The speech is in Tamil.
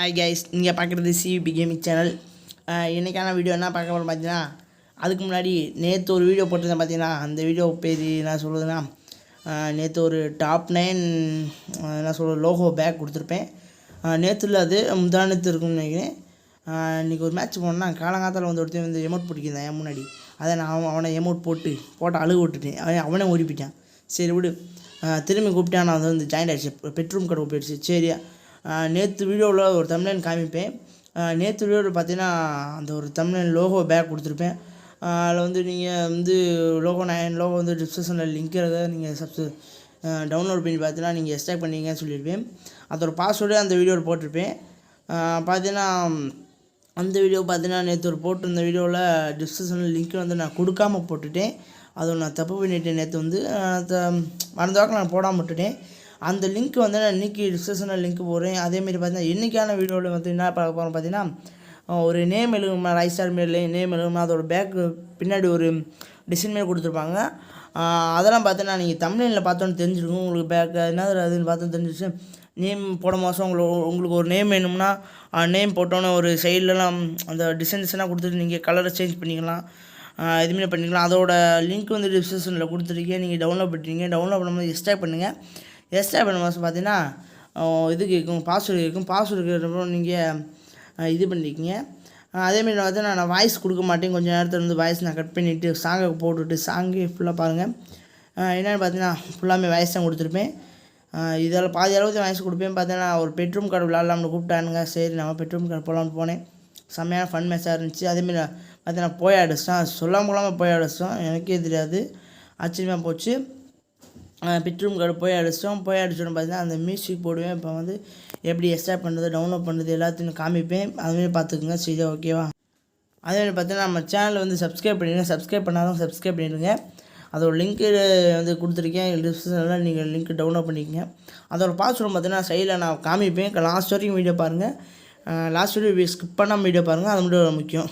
ஹாய் கைஸ், நீங்கள் பார்க்குறது cvpgaming சேனல். இன்றைக்கான வீடியோ என்ன பார்க்க போகிறோம் பார்த்தீங்கன்னா, அதுக்கு முன்னாடி நேற்று ஒரு வீடியோ போட்டிருந்தேன் பார்த்தீங்கன்னா, அந்த வீடியோ பேர் என்ன சொல்கிறதுனா, நேற்று ஒரு டாப் 9 என்ன சொல்கிறது லோகோ பேக் கொடுத்துருப்பேன். நேற்றுல அது முந்தானத்து இருக்குன்னு நினைக்கிறேன். இன்றைக்கி ஒரு மேட்ச் போனோன்னா காலங்காலத்தில் ஒருத்தர் வந்து எமௌண்ட் போட்டிருந்தேன் என் முன்னாடி. அதை நான் அவனை எமௌண்ட் போட்டு அழுகு விட்டுட்டேன். அவனே ஓடிப்பிட்டான். சரி விடு, திரும்பி கூப்பிட்டான். நான் வந்து ஜாயின் ஆகிடுச்சு, பெட்ரூம் கடை போயிடுச்சு. சரி, நேற்று வீடியோவில் ஒரு தம்ப்நெயில் காமிப்பேன். நேற்று வீடியோவில் பார்த்தீங்கன்னா அந்த ஒரு தம்ப்நெயில் லோகோ பேக் கொடுத்துருப்பேன். அதில் வந்து நீங்கள் வந்து லோகோ வந்து டிஸ்கிரிப்ஷனில் லிங்க் இருக்கிறத நீங்கள் டவுன்லோட் பண்ணி பார்த்தீங்கன்னா நீங்கள் எக்ஸ்ட்ராக்ட் பண்ணிங்கன்னு சொல்லியிருப்பேன். அதோட பாஸ்வேர்டு அந்த வீடியோவில் போட்டிருப்பேன். பார்த்தீங்கன்னா அந்த வீடியோ பார்த்தீங்கன்னா நேற்று ஒரு போட்டிருந்த வீடியோவில் டிஸ்கிரிப்ஷனில் லிங்க் வந்து நான் கொடுக்காமல் போட்டுட்டேன். அதை நான் தப்பு பண்ணிட்டேன். நேற்று வந்து மறந்த வாக்கில் நான் போடாமல் விட்டுட்டேன். அந்த லிங்க் வந்து நான் இன்றைக்கி டிஸ்கிரிப்ஷனில் லிங்க் போடுறேன். அதேமாரி பார்த்தீங்கன்னா இன்றைக்கான வீடியோவில் வந்து என்ன பார்க்க போகிறோம் பார்த்தீங்கன்னா, ஒரு நேம் எழுதுமா ரைட் சைடு மாரி நேம் எழுதுமா, அதோட பேக்கு பின்னாடி ஒரு டிசைன் மாரி கொடுத்துருப்பாங்க. அதெல்லாம் பார்த்தீங்கன்னா நீங்கள் தம்ப்நெயிலில் பார்த்தோன்னு தெரிஞ்சிருக்கும் உங்களுக்கு பேக்கு என்னது அதுன்னு பார்த்து தெரிஞ்சிச்சு. நேம் போட மாதம் உங்களுக்கு ஒரு நேம் வேணும்னா நேம் போட்டோன்னே ஒரு சைட்லலாம் அந்த டிசைன்ஸ்லாம் கொடுத்துட்டு நீங்கள் கலரை சேஞ்ச் பண்ணிக்கலாம், இதுமாரி பண்ணிக்கலாம். அதோட லிங்க் வந்து டிஸ்கிரிப்ஷனில் கொடுத்துருக்கேன். நீங்கள் டவுன்லோட் பண்ணுறீங்க. டவுன்லோட் பண்ணும்போது எக்ஸ்ட்ராக்ட் பண்ணுங்கள். எக்ஸ்ட்ரா பண்ண மாதம் பார்த்தீங்கன்னா இது கேட்கும், பாஸ்வேர்டு கேட்கும். பாஸ்வேர்டு கேட்குறப்பறம் நீங்கள் இது பண்ணிக்கிங்க. அதேமாரி பார்த்தீங்கன்னா நான் வாய்ஸ் கொடுக்க மாட்டேன். கொஞ்சம் நேரத்தில் வந்து வாய்ஸ் நான் கட் பண்ணிவிட்டு சாங்கை போட்டுவிட்டு சாங்கே ஃபுல்லாக பாருங்கள். என்னென்னு பார்த்தீங்கன்னா ஃபுல்லாமே வாய்ஸ் தான் கொடுத்துருப்பேன். இதில் பாதி அளவுக்கு வாய்ஸ் கொடுப்பேன். பார்த்தீங்கன்னா ஒரு பெட்ரூம் கார்டு விளாட்லாம்னு கூப்பிட்டானுங்க. சரி, நம்ம பெட்ரூம் கார்டு போகலான்னு போனேன். செம்மையான ஃபன் மேட்சாக இருந்துச்சு. அதேமாரி பார்த்தீங்கன்னா போய் அடிச்சிட்டான், சொல்லாமல் போய் அடிச்சிட்டோம். எனக்கே தெரியாது, ஆச்சரியமாக போச்சு. பெட்ரூம் கார்டு போய் அடிச்சிட்டோன்னு பார்த்தீங்கன்னா அந்த மியூசிக் போடுவேன். இப்போ வந்து எப்படி எக்ஸ்ட்ரா பண்ணுறது, டவுன்லோட் பண்ணுறது எல்லாத்தையும் காமிப்பேன். அதுமாரி பார்த்துக்குங்க. சரி, ஓகேவா? அதேமாதிரி பார்த்தீங்கன்னா நம்ம சேனல் வந்து சப்ஸ்கிரைப் பண்ணிடுங்க. சப்ஸ்கிரைப் பண்ணாலும் சப்ஸ்கிரைப் பண்ணிடுங்க. அதோட லிங்க்கு வந்து கொடுத்துருக்கேன் டிஸ்கிரிப்ஷனில், நீங்கள் லிங்க் டவுன்லோட் பண்ணிக்கங்க. அதோட பாஸ்வேர்டு பார்த்தீங்கன்னா சைடில் நான் காமிப்பேன். லாஸ்ட் வரைக்கும் வீடியோ பாருங்கள். லாஸ்ட் வீடியோ ஸ்கிப் பண்ணாமல் வீடியோ பாருங்கள். அது மட்டும் முக்கியம்.